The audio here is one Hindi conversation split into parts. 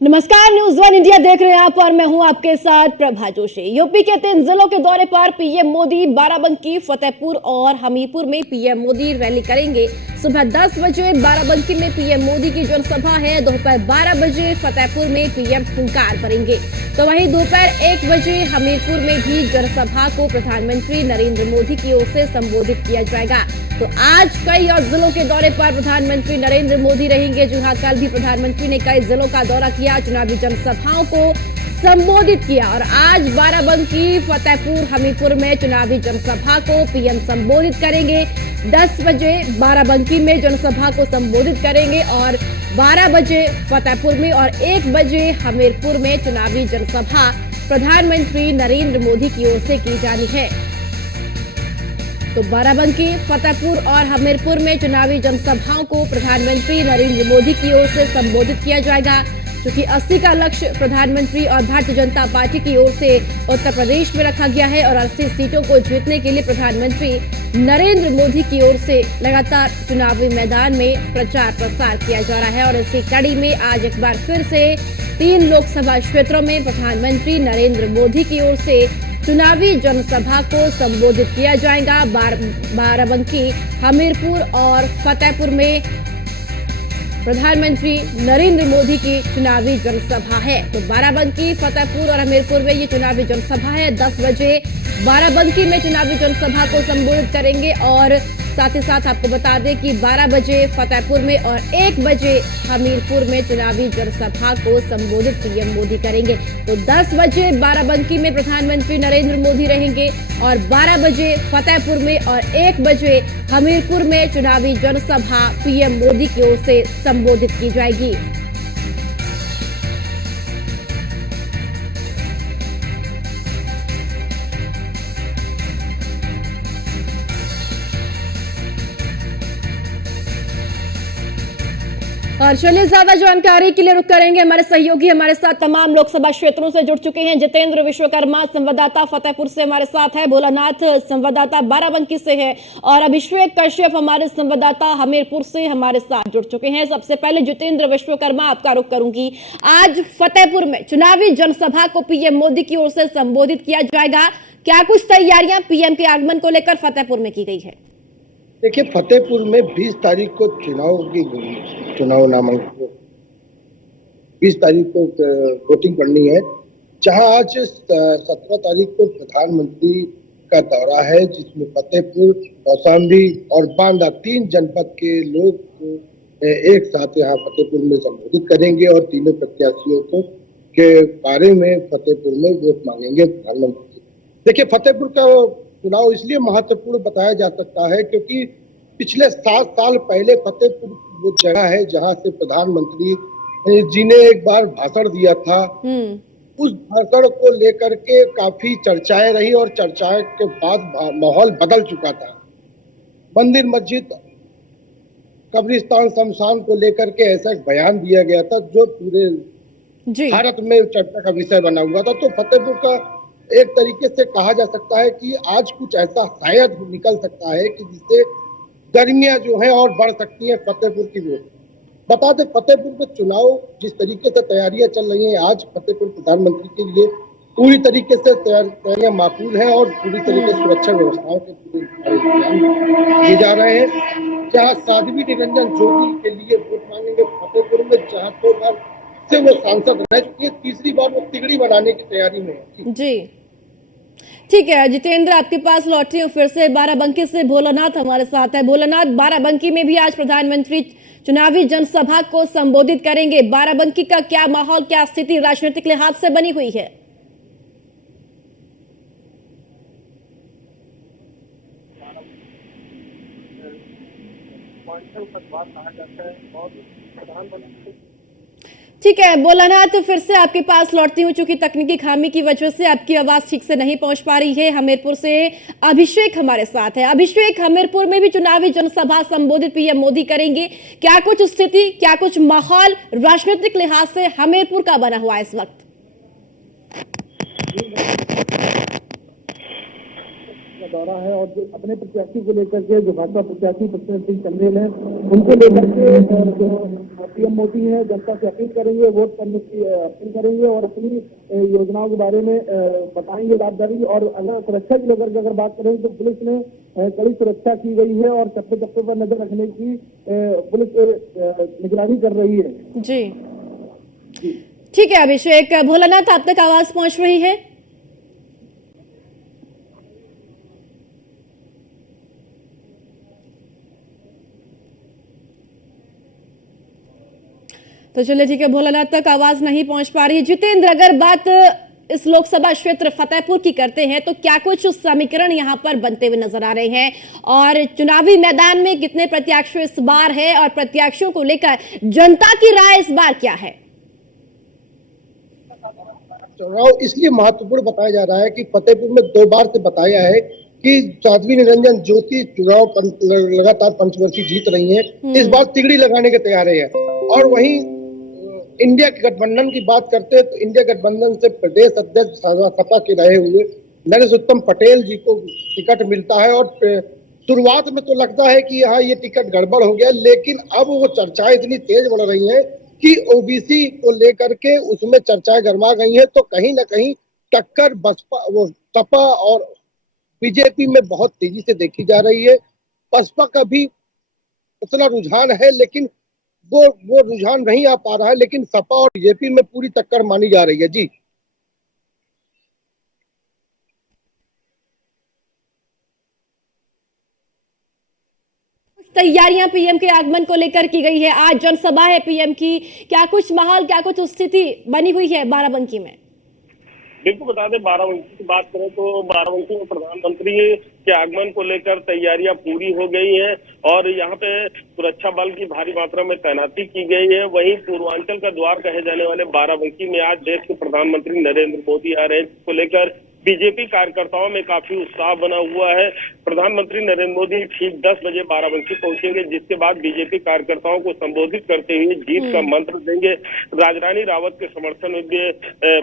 नमस्कार, न्यूज वन इंडिया देख रहे हैं आप और मैं हूं आपके साथ प्रभा जोशी। यूपी के 3 जिलों के दौरे पर पीएम मोदी बाराबंकी, फतेहपुर और हमीरपुर में पीएम मोदी रैली करेंगे। सुबह 10 बजे बाराबंकी में पीएम मोदी की जनसभा है। दोपहर 12 बजे फतेहपुर में पीएम हुंकार भरेंगे, तो वहीं दोपहर 1 बजे हमीरपुर में भी जनसभा को प्रधानमंत्री नरेंद्र मोदी की ओर से संबोधित किया जाएगा। तो आज कई और जिलों के दौरे पर प्रधानमंत्री नरेंद्र मोदी रहेंगे। जी हां, कल भी प्रधानमंत्री ने कई जिलों का दौरा किया, चुनावी जनसभाओं को संबोधित किया और आज बाराबंकी, फतेहपुर, हमीरपुर में चुनावी जनसभा को पीएम संबोधित करेंगे। 10 बजे बाराबंकी में जनसभा को संबोधित करेंगे और 12 बजे फतेहपुर में और 1 बजे हमीरपुर में चुनावी जनसभा प्रधानमंत्री नरेंद्र मोदी की ओर से की जानी है। तो बाराबंकी, फतेहपुर और हमीरपुर में चुनावी जनसभाओं को प्रधानमंत्री नरेंद्र मोदी की ओर से संबोधित किया जाएगा। क्योंकि 80 का लक्ष्य प्रधानमंत्री और भारतीय जनता पार्टी की ओर से उत्तर प्रदेश में रखा गया है और 80 सीटों को जीतने के लिए प्रधानमंत्री नरेंद्र मोदी की ओर से लगातार चुनावी मैदान में प्रचार प्रसार किया जा रहा है। और इसी कड़ी में आज एक बार फिर से 3 लोकसभा क्षेत्रों में प्रधानमंत्री नरेंद्र मोदी की ओर से चुनावी जनसभा को संबोधित किया जाएगा। बाराबंकी, हमीरपुर और फतेहपुर में प्रधानमंत्री नरेंद्र मोदी की चुनावी जनसभा है। तो बाराबंकी, फतेहपुर और हमीरपुर में ये चुनावी जनसभा है। 10 बजे बाराबंकी में चुनावी जनसभा को संबोधित करेंगे और साथ ही साथ आपको बता दें कि 12 बजे फतेहपुर में और 1 बजे हमीरपुर में चुनावी जनसभा को संबोधित पीएम मोदी करेंगे। तो 10 बजे बाराबंकी में प्रधानमंत्री नरेंद्र मोदी रहेंगे और 12 बजे फतेहपुर में और 1 बजे हमीरपुर में चुनावी जनसभा पीएम मोदी की ओर से संबोधित की जाएगी। और चलिए ज्यादा जानकारी के लिए रुक करेंगे हमारे सहयोगी, हमारे साथ तमाम लोकसभा क्षेत्रों से जुड़ चुके हैं। जितेंद्र विश्वकर्मा संवाददाता फतेहपुर से हमारे साथ है, भोलानाथ संवाददाता बाराबंकी से है और अभिषेक कश्यप हमारे संवाददाता हमीरपुर से हमारे साथ जुड़ चुके हैं। सबसे पहले जितेंद्र विश्वकर्मा, आपका रुख करूंगी। आज फतेहपुर में चुनावी जनसभा को पीएम मोदी की ओर से संबोधित किया जाएगा। क्या कुछ तैयारियां पीएम के आगमन को लेकर फतेहपुर में की गई है? देखिए, फतेहपुर में 20 तारीख को चुनाव नामांकन 20 तारीख को वोटिंग करनी है, जहां आज 17 तारीख को प्रधानमंत्री का दौरा है, जिसमें फतेहपुर, कौशाम्बी और बांदा 3 जनपद के लोग एक साथ यहाँ फतेहपुर में संबोधित करेंगे और तीनों प्रत्याशियों को के बारे में फतेहपुर में वोट मांगेंगे प्रधानमंत्री। देखिए, फतेहपुर का चुनाव इसलिए महत्वपूर्ण बताया जा सकता है क्योंकि पिछले 7 साल पहले फतेहपुर वो जगह है जहां से प्रधानमंत्री जी ने एक बार भाषण दिया था। उस भाषण को लेकर के काफी चर्चाएं रही और चर्चाएं के बाद माहौल बदल चुका था। मंदिर, मस्जिद, कब्रिस्तान, शमशान को लेकर के ऐसा एक बयान दिया गया था जो पूरे भारत में चर्चा का विषय बना हुआ था। तो फतेहपुर का एक तरीके से कहा जा सकता है कि आज कुछ ऐसा शायद निकल सकता है कि जिससे गर्मियां जो है और बढ़ सकती है फतेहपुर की वोट। बता दें, फतेहपुर में चुनाव जिस तरीके से तैयारियां चल रही हैं, आज फतेहपुर प्रधानमंत्री के लिए पूरी तरीके से तैयारियां माकूल है और पूरी तरीके से सुरक्षा व्यवस्थाओं के दिए जा रहे हैं। जहाँ साध्वी निरंजन ज्योति के लिए वोट मांगेंगे फतेहपुर में, जहाँ 2 बार से वो सांसद रह चुकी है, तीसरी बार वो तिगड़ी बनाने की तैयारी में है। जी ठीक है जितेंद्र, आपके पास लौट रही हूँ फिर से। बाराबंकी से भोलानाथ हमारे साथ है। भोलानाथ, बाराबंकी में भी आज प्रधानमंत्री चुनावी जनसभा को संबोधित करेंगे। बाराबंकी का क्या माहौल, क्या स्थिति राजनीतिक लिहाज से बनी हुई है? ठीक है भोलानाथ, फिर से आपके पास लौटती हूँ। चूंकि तकनीकी खामी की वजह से आपकी आवाज ठीक से नहीं पहुंच पा रही है। हमीरपुर से अभिषेक हमारे साथ है। अभिषेक, हमीरपुर में भी चुनावी जनसभा संबोधित पीएम मोदी करेंगे। क्या कुछ स्थिति, क्या कुछ माहौल राजनीतिक लिहाज से हमीरपुर का बना हुआ है इस वक्त? दौरा है और जो अपने प्रत्याशी को लेकर के जो भाजपा प्रत्याशी पुष्पेंद्र सिंह चंदेल है उनको लेकर के जो पीएम मोदी है जनता से अपील करेंगे, वोट करने की अपील करेंगे और अपनी योजनाओं के बारे में बताएंगे लाभकारी। और अगर सुरक्षा की लेकर के अगर बात करें तो पुलिस ने कड़ी सुरक्षा की गई है और चप्पे चप्पे पर नजर रखने की पुलिस निगरानी कर रही है। जी ठीक है अभिषेक, भोलानाथ आप तक आवाज पहुंच रही है? तो चलिए ठीक है, भोलानाथ तक आवाज नहीं पहुंच पा रही है। जितेंद्र, अगर बात इस लोकसभा क्षेत्र फतेहपुर की करते हैं तो क्या कुछ समीकरण यहां पर बनते हुए नजर आ रहे हैं और चुनावी मैदान में कितने प्रत्याशी इस बार है और प्रत्याशियों को लेकर जनता की राय इस बार क्या है? चुनाव इसलिए महत्वपूर्ण बताया जा रहा है कि फतेहपुर में 2 बार से बताया है कि साध्वी निरंजन ज्योति चुनाव लगातार पंचवर्षीय जीत रही हैं। इस बार तिगड़ी लगाने के तैयार है। और वहीं इंडिया के गठबंधन की बात करते हैं तो इंडिया गठबंधन से प्रदेश अध्यक्ष सपा के रहे हुए नरेश उत्तम पटेल जी को टिकट मिलता है। और शुरुआत में तो लगता है कि यहाँ ये टिकट गड़बड़ हो गया, लेकिन अब वो चर्चाएं इतनी तेज बढ़ रही हैं कि ओबीसी को लेकर के उसमें चर्चाएं गरमा गई हैं। तो कहीं ना कहीं टक्कर बसपा सपा और बीजेपी में बहुत तेजी से देखी जा रही है। बसपा का भी उतना रुझान है, लेकिन वो रुझान नहीं आ पा रहा है, लेकिन सपा और बीजेपी में पूरी टक्कर मानी जा रही है। जी तैयारियां पीएम के आगमन को लेकर की गई है, आज जनसभा है पीएम की, क्या कुछ माहौल, क्या कुछ स्थिति बनी हुई है बाराबंकी में? बिल्कुल बता दें, बाराबंकी की बात करें तो बाराबंकी में प्रधानमंत्री के आगमन को लेकर तैयारियां पूरी हो गई हैं और यहाँ पे सुरक्षा बल की भारी मात्रा में तैनाती की गई है। वहीं पूर्वांचल का द्वार कहे जाने वाले बाराबंकी में आज देश के प्रधानमंत्री नरेंद्र मोदी आ रहे हैं, जिसको लेकर बीजेपी कार्यकर्ताओं में काफी उत्साह बना हुआ है। प्रधानमंत्री नरेंद्र मोदी ठीक 10 बजे बाराबंकी पहुंचेंगे, जिसके बाद बीजेपी कार्यकर्ताओं को संबोधित करते हुए जीत का मंत्र देंगे। राजरानी रावत के समर्थन में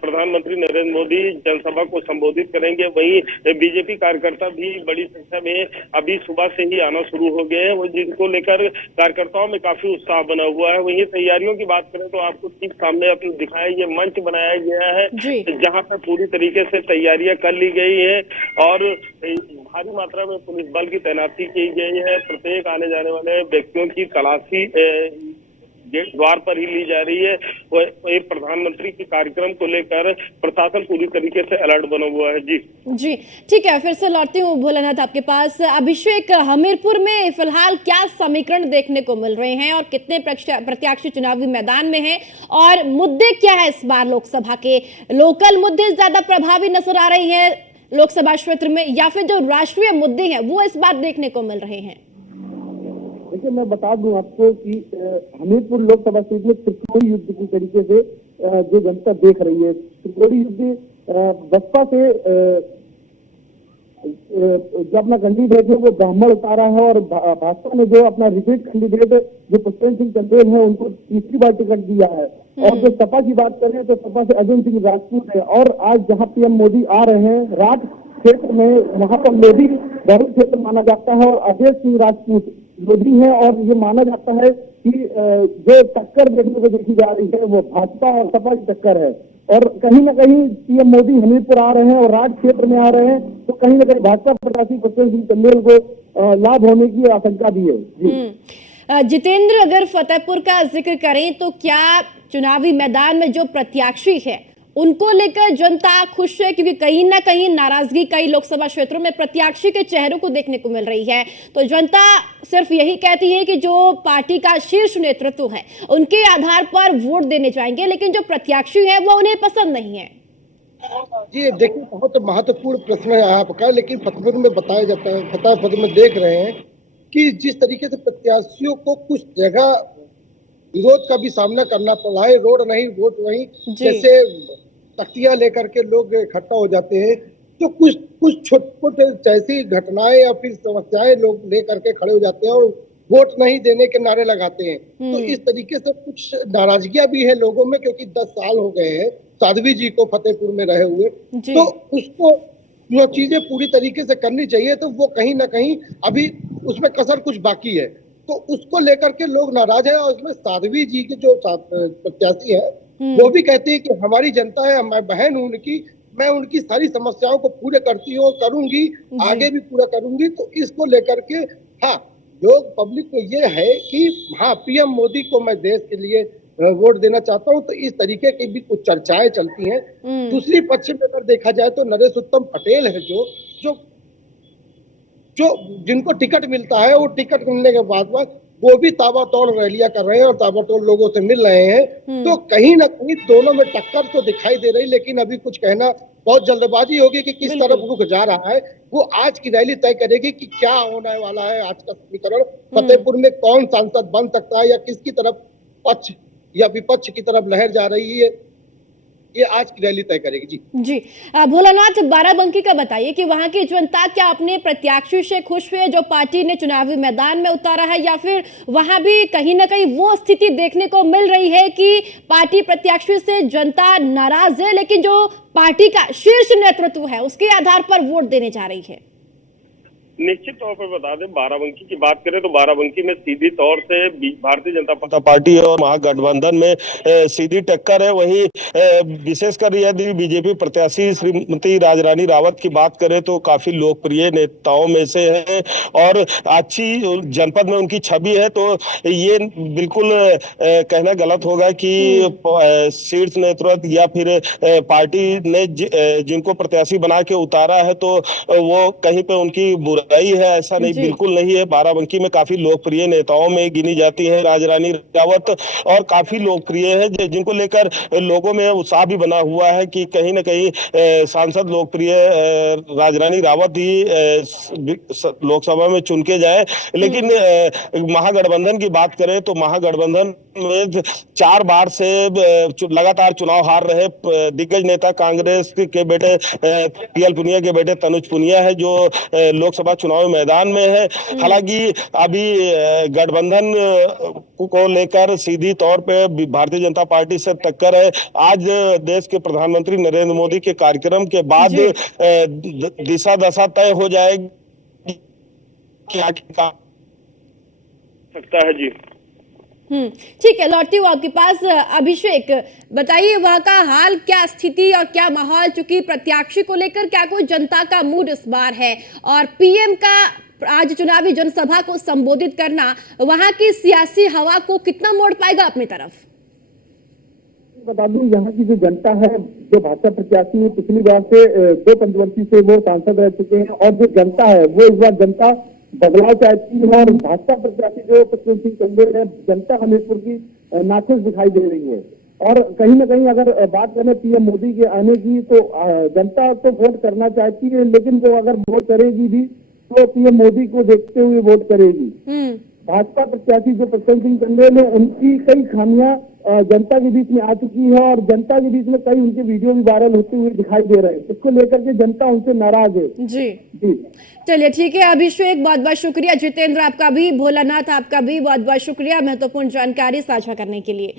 प्रधानमंत्री नरेंद्र मोदी जनसभा को संबोधित करेंगे। वहीं बीजेपी कार्यकर्ता भी बड़ी संख्या में अभी सुबह से ही आना शुरू हो गए हैं, वो जिनको लेकर कार्यकर्ताओं में काफी उत्साह बना हुआ है। वहीं तैयारियों की बात करें तो आपको ठीक सामने अपने दिखाया ये मंच बनाया गया है, जहाँ पर पूरी तरीके से तैयारियां कर ली गई है और भारी मात्रा में पुलिस बल की तैनाती की गई है। प्रत्येक आने जाने वाले व्यक्तियों की तलाशी गेट द्वार पर ही ली जा रही है। वह प्रधानमंत्री के कार्यक्रम को लेकर प्रशासन पूरी तरीके से अलर्ट बना हुआ है। जी ठीक है, फिर से लौटती हूँ भोलानाथ आपके पास। अभिषेक, हमीरपुर में फिलहाल क्या समीकरण देखने को मिल रहे हैं और कितने प्रत्याशी चुनावी मैदान में हैं और मुद्दे क्या है इस बार लोकसभा के? लोकल मुद्दे ज्यादा प्रभावी नजर आ रहे हैं लोकसभा क्षेत्र में या फिर जो राष्ट्रीय मुद्दे हैं वो इस बार देखने को मिल रहे हैं? देखिए, मैं बता दूं आपको कि हमीरपुर लोकसभा सीट में त्रिकोणीय युद्ध की तरीके से जो जनता देख रही है। त्रिकोणीय युद्ध बसपा से जो अपना कैंडिडेट है वो ब्राह्मण उतारा है और भाजपा ने जो अपना रिपीट कैंडिडेट जो पुष्पेंद्र सिंह चंदेल है उनको तीसरी बार टिकट दिया है। और जो सपा की बात करें तो सपा से अजय सिंह राजपूत है। और आज जहां पीएम मोदी आ रहे हैं राज क्षेत्र में, वहां पर लोधी बहुल क्षेत्र माना जाता है और अजय सिंह राजपूत लोधी है। और ये माना जाता है कि जो टक्कर देखने को देखी जा रही है वो भाजपा और सपा की टक्कर है। और कहीं ना कहीं पीएम मोदी हमीरपुर आ रहे हैं और राज क्षेत्र में आ रहे हैं तो कहीं ना कहीं भाजपा प्रत्याशी पुष्पेंद्र सिंह चंदेल को लाभ होने की आशंका भी है। जितेंद्र, अगर फतेहपुर का जिक्र करें तो क्या चुनावी मैदान में जो प्रत्याशी है उनको लेकर जनता खुश है? क्योंकि कहीं ना कहीं नाराजगी कई लोकसभा क्षेत्रों में प्रत्याशी के चेहरों को देखने को मिल रही है। तो जनता सिर्फ यही कहती है कि जो पार्टी का शीर्ष नेतृत्व है उनके आधार पर वोट देने जाएंगे, लेकिन जो प्रत्याशी है वो उन्हें पसंद नहीं है। जी देखिए, बहुत महत्वपूर्ण प्रश्न है आपका, लेकिन फतेहपुर में बताया जाता है, फतेहपुर में देख रहे हैं कि जिस तरीके से प्रत्याशियों को कुछ जगह विरोध का भी सामना करना पड़ा है, रोड नहीं वोट नहीं, जैसे तख्तियां लेकर के लोग इकट्ठा हो जाते हैं, तो कुछ छोटे ऐसी घटनाएं या फिर समस्याएं लोग लेकर के खड़े हो जाते हैं और वोट नहीं देने के नारे लगाते हैं। तो इस तरीके से कुछ नाराजगियां भी है लोगों में, क्योंकि 10 साल हो गए हैं साध्वी जी को फतेहपुर में रहे हुए, तो उसको जो चीजें पूरी तरीके से करनी चाहिए तो वो कहीं ना कहीं अभी उसमें कसर कुछ बाकी है, तो उसको लेकर के लोग नाराज है। और उसमें साध्वी जी के जो प्रत्याशी है वो भी कहती है कि हमारी जनता है, मैं बहन हूं उनकी, मैं उनकी सारी समस्याओं को पूरे करती हूँ, करूंगी, आगे भी पूरा करूंगी। तो इसको लेकर के हाँ, लोग पब्लिक को ये है कि हाँ, पीएम मोदी को मैं देश के लिए वोट देना चाहता हूँ, तो इस तरीके की भी कुछ चर्चाएं चलती हैं। दूसरी पक्ष में अगर देखा जाए तो नरेश उत्तम पटेल है जो जो जो जिनको टिकट मिलता है, वो टिकट मिलने के बाद वो भी ताबड़तोड़ रैलियां कर रहे हैं और ताबड़तोड़ लोगों से मिल रहे हैं। तो कहीं ना कहीं दोनों में टक्कर तो दिखाई दे रही, लेकिन अभी कुछ कहना बहुत जल्दबाजी होगी कि किस तरफ रुख जा रहा है। वो आज की रैली तय करेगी कि क्या होने वाला है। आज का समीकरण फतेहपुर में कौन सांसद बन सकता है या किसकी तरफ पक्ष या विपक्ष की तरफ लहर जा रही है, ये आज की रैली तय करेगी। जी जी भोलानाथ, बाराबंकी का बताइए कि वहां की जनता क्या अपने प्रत्याशी से खुश है जो पार्टी ने चुनावी मैदान में उतारा है, या फिर वहां भी कहीं ना कहीं वो स्थिति देखने को मिल रही है कि पार्टी प्रत्याशी से जनता नाराज है, लेकिन जो पार्टी का शीर्ष नेतृत्व है उसके आधार पर वोट देने जा रही है? निश्चित तौर पर बता दें, बाराबंकी की बात करें तो बाराबंकी में सीधी तौर से भारतीय जनता पार्टी और महागठबंधन में सीधी टक्कर है। वहीं विशेषकर यदि बीजेपी प्रत्याशी श्रीमती राजरानी रावत की बात करें तो काफी लोकप्रिय नेताओं में से है और अच्छी जनपद में उनकी छवि है। तो ये बिल्कुल कहना गलत होगा कि शीर्ष नेतृत्व या फिर पार्टी ने जिनको प्रत्याशी बना के उतारा है तो वो कहीं पे उनकी बुराई है, ऐसा नहीं, बिल्कुल नहीं है। बाराबंकी में काफी लोकप्रिय नेताओं में गिनी जाती है राजरानी रावत और काफी लोकप्रिय है, जिनको लेकर लोगों में उत्साह भी बना हुआ है कि कहीं ना कहीं सांसद लोकप्रिय राजरानी रावत ही लोकसभा में चुन के जाए। लेकिन महागठबंधन की बात करें तो महागठबंधन में 4 बार से लगातार चुनाव हार रहे दिग्गज नेता कांग्रेस के बेटे पीएल पुनिया के बेटे तनुज पुनिया है जो लोकसभा चुनाव मैदान में है। हालांकि अभी गठबंधन को लेकर सीधी तौर पे भारतीय जनता पार्टी से टक्कर है। आज देश के प्रधानमंत्री नरेंद्र मोदी के कार्यक्रम के बाद दिशा दशा तय हो जाएगी क्या सकता है। जी ठीक है, लौटती हूँ आपके पास। अभिषेक, बताइए वहां का हाल क्या, स्थिति और क्या माहौल, चूंकि प्रत्याशी को लेकर क्या कोई जनता का मूड इस बार है, और पीएम का आज चुनावी जनसभा को संबोधित करना वहां की सियासी हवा को कितना मोड़ पाएगा अपनी तरफ? बता दूं, यहाँ की जो जनता है, जो भाजपा प्रत्याशी पिछली बार से 2 पंचवर्षीय से वो सांसद रह चुके हैं, और जो जनता है वो इस बार जनता बदलाव चाहती है। और भाजपा प्रत्याशी जो पुष्पेंद्र सिंह चंदेल है, जनता हमीरपुर की नाखुश दिखाई दे रही है। और कहीं ना कहीं अगर बात करें पीएम मोदी के आने की तो जनता तो वोट करना चाहती है, लेकिन वो अगर वोट करेगी भी तो पीएम मोदी को देखते हुए वोट करेगी। भाजपा प्रत्याशी जो पुष्पेंद्र सिंह चंदेल है, उनकी कई खामियां जनता के बीच में आ चुकी है और जनता के बीच में कई उनके वीडियो भी वायरल होते हुए दिखाई दे रहे हैं। इसको लेकर के जनता उनसे नाराज है। जी चलिए ठीक है अभिषेक, बहुत बहुत शुक्रिया। जितेंद्र आपका भी, भोलानाथ आपका भी बहुत बहुत शुक्रिया महत्वपूर्ण जानकारी साझा करने के लिए।